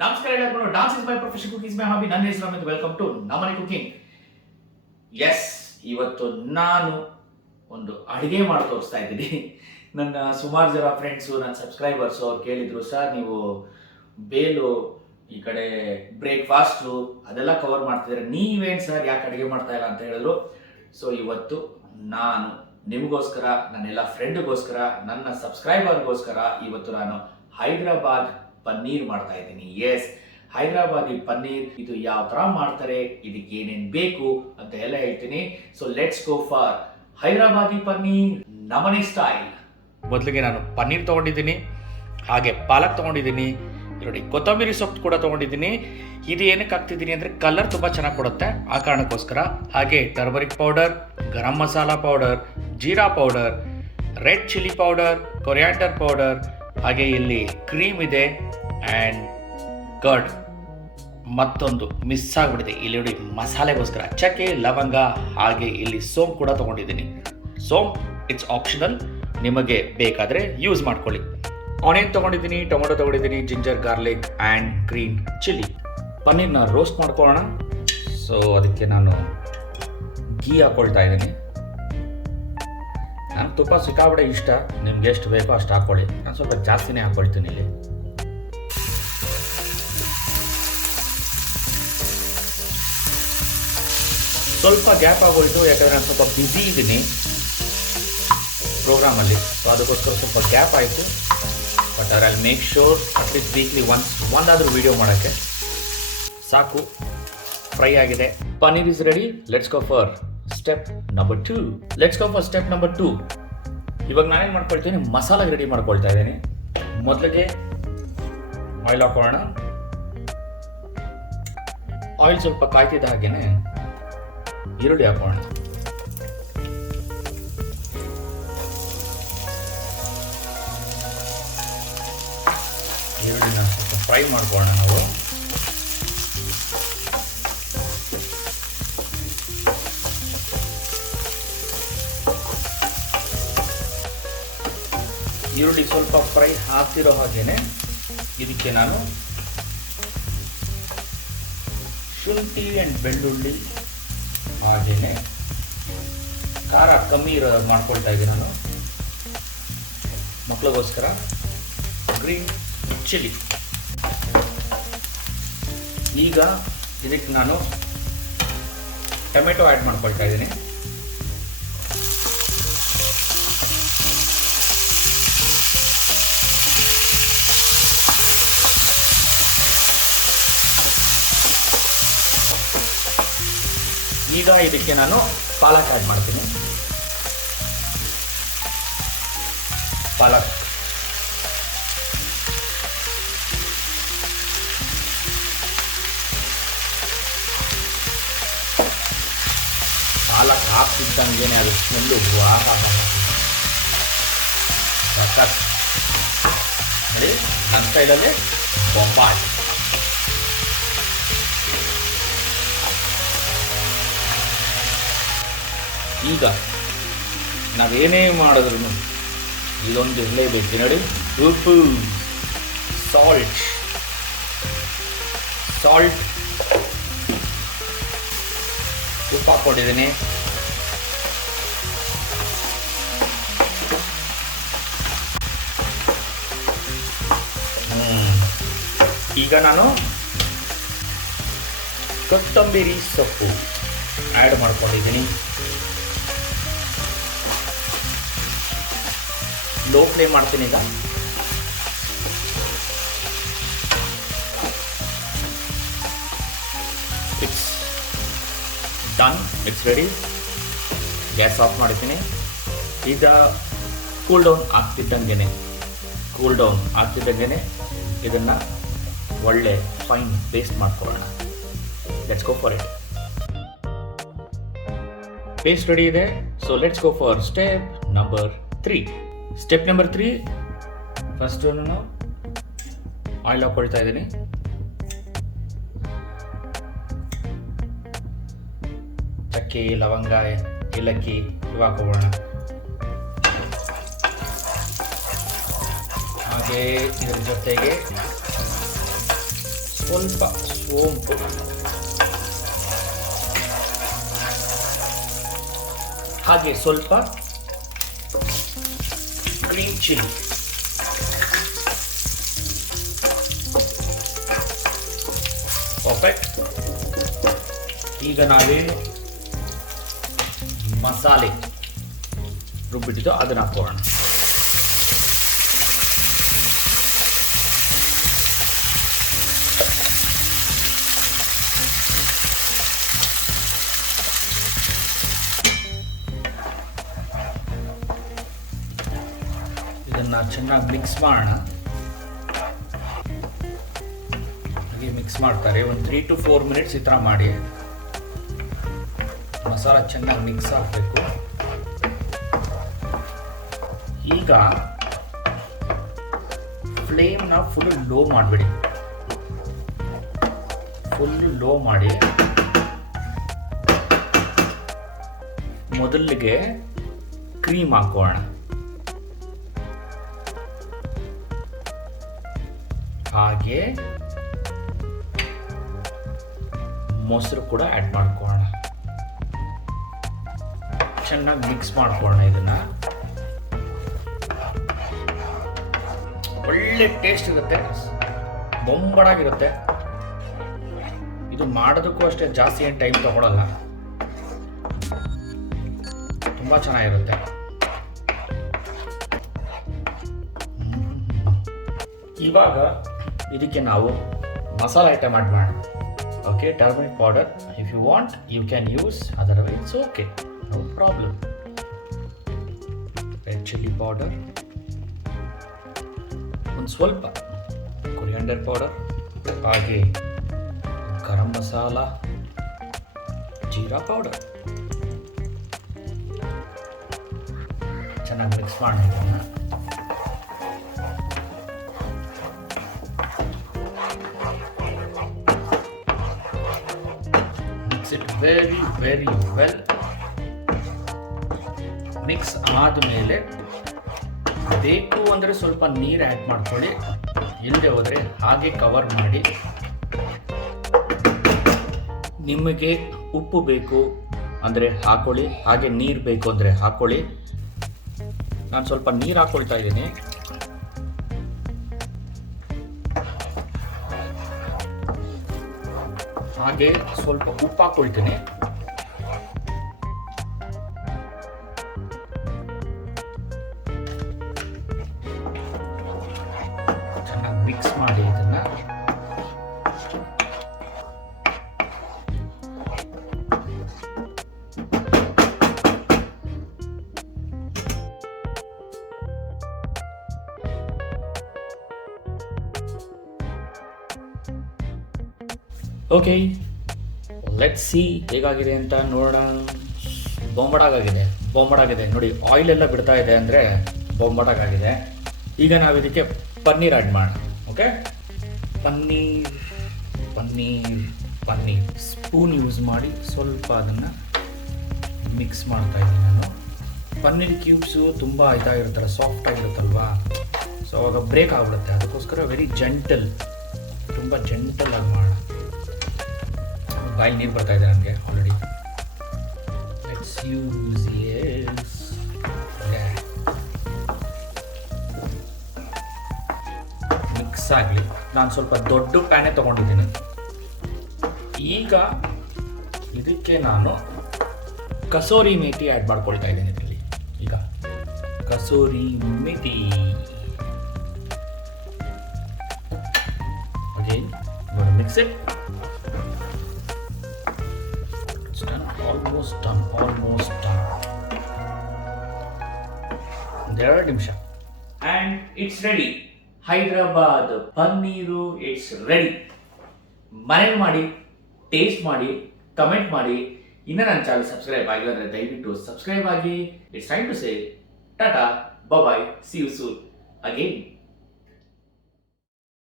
ನಮಸ್ಕಾರ ಎಲ್ಲರಿಗೂ. Dance is my profession, cooking is my hobby. ನನ್ನ ಹೆಸರು ಅಮಿತ್. ವೆಲ್ಕಮ್ ಟು ನಮ್ಮನೆ ಕುಕಿಂಗ್. ಎಸ್, ಇವತ್ತು ನಾನು ಒಂದು ಅಡುಗೆ ಮಾಡಿ ತೋರಿಸ್ತಾ ಇದ್ದೀನಿ. ನನ್ನ ಸುಮಾರು ಜನ ಫ್ರೆಂಡ್ಸು, ನನ್ನ ಸಬ್ಸ್ಕ್ರೈಬರ್ಸು ಅವ್ರು ಕೇಳಿದರು, ಸರ್ ನೀವು ಬೇಲು ಈ ಕಡೆ ಬ್ರೇಕ್ಫಾಸ್ಟು ಅದೆಲ್ಲ ಕವರ್ ಮಾಡ್ತಿದ್ದಾರೆ, ನೀವೇನು ಸರ್ ಯಾಕೆ ಅಡುಗೆ ಮಾಡ್ತಾ ಇಲ್ಲ ಅಂತ ಹೇಳಿದ್ರು. ಸೊ ಇವತ್ತು ನಾನು ನಿಮಗೋಸ್ಕರ, ನನ್ನೆಲ್ಲ ಫ್ರೆಂಡ್ಗೋಸ್ಕರ, ನನ್ನ ಸಬ್ಸ್ಕ್ರೈಬರ್ಗೋಸ್ಕರ ಇವತ್ತು ನಾನು ಹೈದರಾಬಾದ್ ಪನ್ನೀರ್ ಮಾಡ್ತಾ ಇದ್ದೀನಿ. ಎಸ್, ಹೈದರಾಬಾದಿ ಪನ್ನೀರ್. ಇದು ಯಾವ ಥರ ಮಾಡ್ತಾರೆ, ಇದಕ್ಕೆ ಏನೇನು ಬೇಕು ಅಂತ ಎಲ್ಲ ಹೇಳ್ತೀನಿ. So let's go for Hyderabadi paneer ನಮನೆ ಸ್ಟೈಲ್. ಮೊದಲಿಗೆ ನಾನು ಪನ್ನೀರ್ ತೊಗೊಂಡಿದ್ದೀನಿ, ಹಾಗೆ ಪಾಲಕ್ ತೊಗೊಂಡಿದ್ದೀನಿ, ನೋಡಿ ಕೊತ್ತಂಬರಿ ಸೊಪ್ಪು ಕೂಡ ತೊಗೊಂಡಿದ್ದೀನಿ. ಇದು ಏನಕ್ಕೆ ಹಾಕ್ತಿದ್ದೀನಿ ಅಂದರೆ ಕಲರ್ ತುಂಬ ಚೆನ್ನಾಗಿ ಕೊಡುತ್ತೆ, ಆ ಕಾರಣಕ್ಕೋಸ್ಕರ. ಹಾಗೆ turmeric powder, garam masala powder, jeera powder, red chilli powder, coriander powder, ಹಾಗೆ ಇಲ್ಲಿ ಕ್ರೀಮ್ ಇದೆ ಆ್ಯಂಡ್ ಕರ್ಡ್. ಮತ್ತೊಂದು ಮಿಸ್ ಆಗಿಬಿಟ್ಟಿದೆ ಇಲ್ಲಿ ನೋಡಿ, ಮಸಾಲೆಗೋಸ್ಕರ ಚಕ್ಕೆ, ಲವಂಗ, ಹಾಗೆ ಇಲ್ಲಿ ಸೋಂಪು ಕೂಡ ತೊಗೊಂಡಿದ್ದೀನಿ. ಸೋಂಪು ಇಟ್ಸ್ ಆಪ್ಷನಲ್, ನಿಮಗೆ ಬೇಕಾದರೆ ಯೂಸ್ ಮಾಡ್ಕೊಳ್ಳಿ. ಆನಿಯನ್ ತೊಗೊಂಡಿದ್ದೀನಿ, ಟೊಮೊಟೊ ತೊಗೊಂಡಿದ್ದೀನಿ, ginger garlic and green chilli. ಪನ್ನೀರ್ನ ರೋಸ್ಟ್ ಮಾಡ್ಕೊಳ್ಳೋಣ. ಸೊ ಅದಕ್ಕೆ ನಾನು ಘೀ ಹಾಕ್ಕೊಳ್ತಾ ಇದ್ದೀನಿ. ನನಗೆ ತುಪ್ಪ ಸಿಕ್ಕಾಬಿಡೆ ಇಷ್ಟ, ನಿಮ್ಗೆ ಎಷ್ಟು ಬೇಕೋ ಅಷ್ಟು ಹಾಕ್ಕೊಳ್ಳಿ. ನಾನು ಸ್ವಲ್ಪ ಜಾಸ್ತಿನೇ ಹಾಕ್ಕೊಳ್ತೀನಿ ಇಲ್ಲಿ. ಸ್ವಲ್ಪ ಗ್ಯಾಪ್ ಆಗೋಯ್ತು, ಯಾಕಂದರೆ ನಾನು ಸ್ವಲ್ಪ ಬ್ಯುಸಿ ಇದ್ದೀನಿ ಪ್ರೋಗ್ರಾಮಲ್ಲಿ. ಸೊ ಅದಕ್ಕೋಸ್ಕರ ಸ್ವಲ್ಪ ಗ್ಯಾಪ್ ಆಯಿತು. But I will make sure at least weekly ಒಂದಾದರೂ ವೀಡಿಯೋ ಮಾಡೋಕ್ಕೆ. ಸಾಕು, ಫ್ರೈ ಆಗಿದೆ. Paneer is ready. Let's go for step number 2. ಇವಾಗ ನಾನೇನು ಮಾಡ್ಕೊಳ್ತೀನಿ, ಮಸಾಲಾಗೆ ರೆಡಿ ಮಾಡ್ಕೊಳ್ತಾ ಇದ್ದೀನಿ. ಮೊದಲಿಗೆ ಆಯಿಲ್ ಹಾಕೊಳ್ಳೋಣ. ಆಯಿಲ್ ಸ್ವಲ್ಪ ಕಾಯ್ತಿದ್ದ ಹಾಗೇನೆ ಈರುಳ್ಳಿ ಹಾಕೋಣ. ಈರುಳ್ಳಿನ ಸ್ವಲ್ಪ ಫ್ರೈ ಮಾಡ್ಕೊಳ್ಳೋಣ ನಾವು. ಈರುಳ್ಳಿ ಸ್ವಲ್ಪ ಫ್ರೈ ಆಗ್ತಿರೋ ಹಾಗೇನೆ ಇದಕ್ಕೆ ನಾನು ಶುಂಠಿ ಆ್ಯಂಡ್ ಬೆಳ್ಳುಳ್ಳಿ, ಹಾಗೆಯೇ ಖಾರ ಕಮ್ಮಿ ಮಾಡ್ಕೊಳ್ತಾ ಇದ್ದೀನಿ ನಾನು ಮಕ್ಕಳಿಗೋಸ್ಕರ. Green chilli. ಈಗ ಇದಕ್ಕೆ ನಾನು ಟೊಮೆಟೊ ಆ್ಯಡ್ ಮಾಡ್ಕೊಳ್ತಾ ಇದ್ದೀನಿ. ಈಗ ಇದಕ್ಕೆ ನಾನು ಪಾಲಕ್ ಆ್ಯಡ್ ಮಾಡ್ತೀನಿ. ಪಾಲಕ್ ಹಾಕ್ತಿದ್ದಂಗೆ ಅದು ಸ್ಮೆಲ್ಲು ಸಖತ್. ನೋಡಿ, ನನ್ನ ಸ್ಟೈಲಲ್ಲಿ ಬೊಂಬಾಟ್. ಈಗ ನಾವೇನೇ ಮಾಡಿದ್ರು ಇದೊಂದು ಇರಲೇಬೇಕು ನೋಡಿ, ಉಪ್ಪು, ಸಾಲ್ಟ್ ಉಪ್ಪು ಹಾಕ್ಕೊಂಡಿದ್ದೀನಿ. ಈಗ ನಾನು ಕೊತ್ತಂಬರಿ ಸೊಪ್ಪು ಆ್ಯಡ್ ಮಾಡ್ಕೊಂಡಿದ್ದೀನಿ. ಲೋ ಫ್ಲೇಮ್ ಮಾಡ್ತೀನಿ ಈಗ. It's done, it's ready. Gas off ಮಾಡ್ತೀನಿ. ಈಗ ಕೂಲ್ ಡೌನ್ ಆಗ್ತಿದ್ದಂಗೆ ಇದನ್ನು ಒಳ್ಳೆ ಫೈನ್ ಪೇಸ್ಟ್ ಮಾಡ್ಕೊಳ್ಳೋಣ. Let's go for it. Paste ready ಇದೆ. So let's go for step number 3. Step number 3, first ನಾನು ಆಯಿಲ್ ಹಾಕ್ಕೊಳ್ತಾ ಇದ್ದೀನಿ. ಚಕ್ಕೆ, ಲವಂಗ, ಏಲಕ್ಕಿ ಇವು ಹಾಕೋಣ. ಹಾಗೆ ಇದರ ಜೊತೆಗೆ ಸ್ವಲ್ಪ ಸೋಂಪು, ಹಾಗೆ ಸ್ವಲ್ಪ ಗ್ರೀನ್ ಚಿಲ್ಲಿ, ಪರ್ಫೆಕ್ಟ್. ಈಗ ನಾವೇನು ಮಸಾಲೆ ರುಬ್ಬಿಟ್ಟಿದ್ದು ಅದನ್ನು ಹಾಕೋಣ. ಇದನ್ನು ಚೆನ್ನಾಗಿ ಮಿಕ್ಸ್ ಮಾಡೋಣ. ಹಾಗೆ ಮಿಕ್ಸ್ ಮಾಡ್ತಾರೆ. ಒಂದು 3 to 4 minutes ಈ ಥರ ಮಾಡಿ. ಮಸಾಲ ಚೆನ್ನಾಗಿ ಮಿಕ್ಸ್ ಆಗಬೇಕು. ಈಗ ಫ್ಲೇಮ್ನ ಫುಲ್ ಲೋ ಮಾಡಿಬಿಡಿ. ಫುಲ್ ಲೋ ಮಾಡಿ ಮೊದಲಿಗೆ ಕ್ರೀಮ್ ಹಾಕೋಣ. ಹಾಗೆ ಮೊಸರು ಕೂಡ ಆ್ಯಡ್ ಮಾಡ್ಕೊಳ್ಳೋಣ. ಚೆನ್ನಾಗಿ ಮಿಕ್ಸ್ ಮಾಡ್ಕೊಳ್ಳೋಣ. ಇದನ್ನ ಒಳ್ಳೆ ಟೇಸ್ಟ್ ಇರುತ್ತೆ, ಬೊಂಬಡಾಗಿರುತ್ತೆ. ಇದು ಮಾಡೋದಕ್ಕೂ ಅಷ್ಟೇ ಜಾಸ್ತಿ ಏನು ಟೈಮ್ ತಗೊಳ್ಳಲ್ಲ, ತುಂಬ ಚೆನ್ನಾಗಿರುತ್ತೆ. ಇವಾಗ ಇದಕ್ಕೆ ನಾವು ಮಸಾಲ ಐಟಮ್ ಆ್ಯಡ್ ಮಾಡೋಣ. Okay, turmeric powder if you want you can use, otherwise okay, no problem. Red chilli powder, ಒಂದು ಸ್ವಲ್ಪ ಕೊರಿಯಾಂಡರ್ ಪೌಡರ್, ಹಾಗೆ ಗರಂ ಮಸಾಲ, ಜೀರಾ ಪೌಡರ್. ಚೆನ್ನಾಗಿ ಮಿಕ್ಸ್ ಮಾಡೋಣ. It very very well. Mix ಆದಮೇಲೆ ಬೇಕು ಅಂದರೆ ಸ್ವಲ್ಪ ನೀರು ಆ್ಯಡ್ ಮಾಡ್ಕೊಳ್ಳಿ, ಇಲ್ಲದೆ ಹೋದರೆ ಹಾಗೆ ಕವರ್ ಮಾಡಿ. ನಿಮಗೆ ಉಪ್ಪು ಬೇಕು ಅಂದರೆ ಹಾಕೊಳ್ಳಿ, ಹಾಗೆ ನೀರು ಬೇಕು ಅಂದರೆ ಹಾಕೊಳ್ಳಿ. ನಾನು ಸ್ವಲ್ಪ ನೀರು ಹಾಕ್ಕೊಳ್ತಾ ಇದ್ದೀನಿ. ಹಾಗೆ ಸ್ವಲ್ಪ ಉಪ್ಪು ಹಾಕ್ಕೊಳ್ತೀನಿ. ಚೆನ್ನಾಗಿ ಮಿಕ್ಸ್ ಮಾಡಿ ಇದನ್ನ. ಓಕೆ, ಲೆಟ್ಸ್ ಸಿ ಹೇಗಾಗಿದೆ ಅಂತ ನೋಡೋಣ. ಬೊಂಬಡಾಗಿದೆ ನೋಡಿ, ಆಯಿಲ್ ಎಲ್ಲ ಬಿಡ್ತಾ ಇದೆ ಅಂದರೆ ಬೊಂಬಡಾಗಿದೆ. ಈಗ ನಾವು ಇದಕ್ಕೆ ಪನ್ನೀರ್ ಆ್ಯಡ್ ಮಾಡೋಣ. ಓಕೆ, ಪನ್ನೀರ್ ಸ್ಪೂನ್ ಯೂಸ್ ಮಾಡಿ ಸ್ವಲ್ಪ ಅದನ್ನು ಮಿಕ್ಸ್ ಮಾಡ್ತಾ ಇದ್ದೀನಿ ನಾನು. ಪನ್ನೀರ್ ಕ್ಯೂಬ್ಸು ತುಂಬ ಇದಾಗಿರುತ್ತಲ್ಲ, ಸಾಫ್ಟ್ ಆಗಿರುತ್ತಲ್ವಾ, ಸೊ ಅವಾಗ ಬ್ರೇಕ್ ಆಗಿಬಿಡುತ್ತೆ. ಅದಕ್ಕೋಸ್ಕರ ವೆರಿ ತುಂಬ ಜೆಂಟಲ್ ಆಗಿ ಮಾಡೋಣ. ಬಾಯಲ್ಲಿ ನೀರು ಬರ್ತಾ ಇದೆ ನನಗೆ ಆಲ್ರೆಡಿ. ಲೆಟ್ಸ್ ಯೂಸ್ ಮಿಕ್ಸ್ ಆಗಲಿ. ನಾನು ಸ್ವಲ್ಪ ದೊಡ್ಡ ಪ್ಯಾನೆ ತೊಗೊಂಡಿದ್ದೀನಿ. ಈಗ ಇದಕ್ಕೆ ನಾನು ಕಸೂರಿ ಮೇಥಿ ಆ್ಯಡ್ ಮಾಡ್ಕೊಳ್ತಾ ಇದ್ದೀನಿ ಇದರಲ್ಲಿ. ಈಗ kasuri methi again mix it. Almost done. 2 ನಿಮಿಷ and it's ready. Hyderabad Paneer, it's ready. ಮನೇಲಿ ಮಾಡಿ, ಟೇಸ್ಟ್ ಮಾಡಿ, ಕಮೆಂಟ್ ಮಾಡಿ. ಇನ್ನು ನನ್ನ ಚಾನಲ್ ಸಬ್ಸ್ಕ್ರೈಬ್ ಆಗಿಲ್ಲ ಅಂದರೆ ದಯವಿಟ್ಟು ಸಬ್ಸ್ಕ್ರೈಬ್ ಆಗಿ. It's time to say tata, bye, see you soon again.